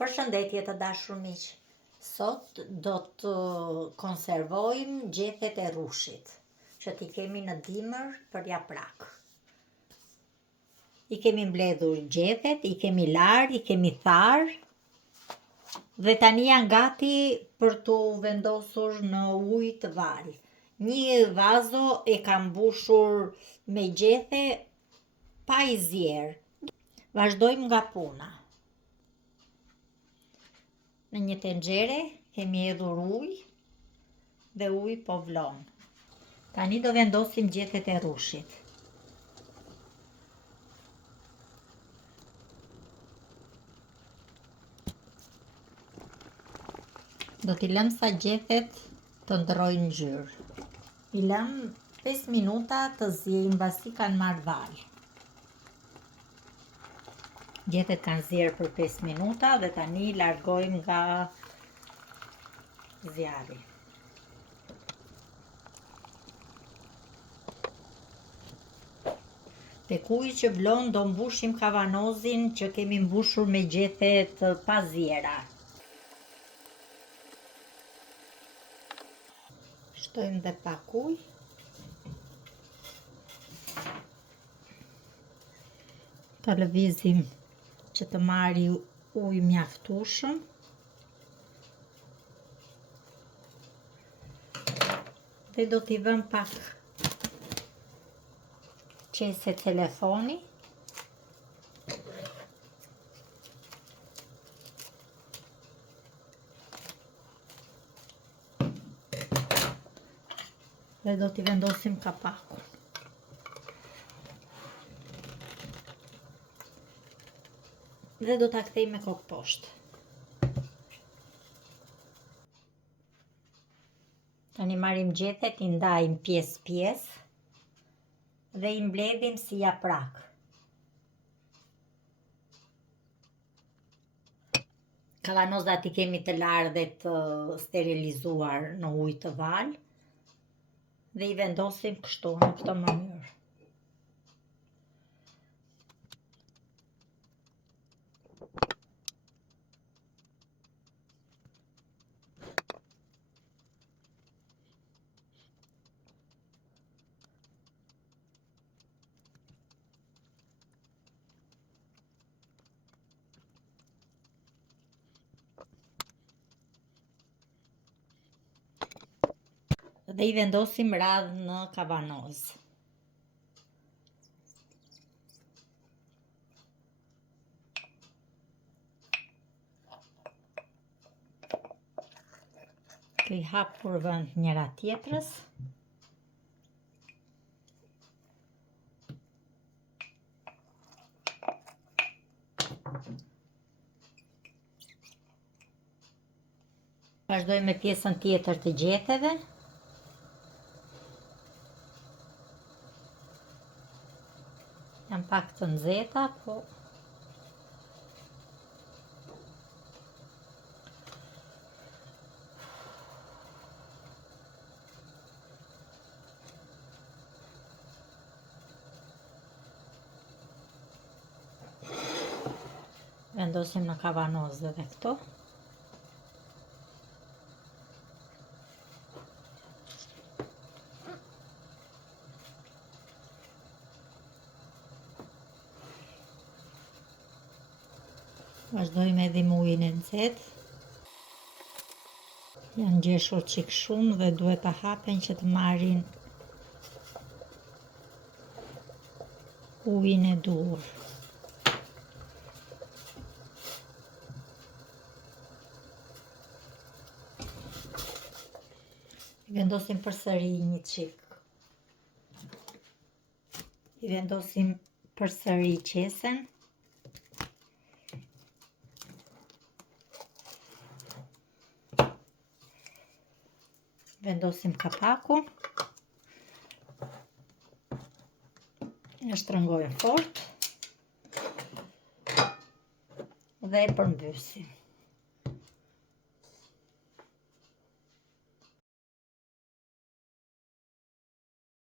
Përshëndetje të dashur miq. Sot do të konservojmë gjethet e rrushit, që t'i kemi në dimër për japrak. I kemi mbledhur gjethet, i kemi lar, i kemi thar, dhe tani janë gati për t'u vendosur në ujë të val. Një vazo e kam mbushur me gjethe pa i zier. Vazhdojmë nga puna. Në një tenxhere kemi hedhur ujë dhe uji po vlon. Tani do vendosim gjethet e rrushit. Do t'i lëm sa gjethet të ndrojnë ngjyrë. I lëm 5 minuta të ziejnë mbasi kanë marrë val. Gjethet kanë zier për 5 minuta dhe tani largojmë nga zjarri. Tek uji që vlon do mbushim kavanozin që kemi mbushur me gjethet pa ziera. Shtojmë dhe pak ujë. Ta lëvizim që të marri ujë mjaftueshëm. Dhe do t'i vëm pak qese telefoni. Dhe do t'i vendosim kapakun. Dhe do t'a kthej me kokë poshtë. Tani marrim gjethet, i ndajmë pjesë dhe i mbledhim si japrak. Kavanozat i kemi të larë dhe të sterilizuar në ujë të val dhe i vendosim kështu në këtë mënyrë. Dhe i vendosim radh në kavanoz. Të i hapur vend njëra tjetrës. Vazhdojmë me pjesën tjetër të gjeteve. Janë pak të nxehta, po vendosim në kavanoz edhe këto. Vazhdojmë edhe me ujin e nxehtë. Janë ngjeshur çik shumë dhe duhet ta hapen që të marrin ujin e duhur. I vendosim përsëri një çik. I vendosim përsëri qesen. Vendosim kapakun. E shtrëngojmë fort dhe e përmbysim.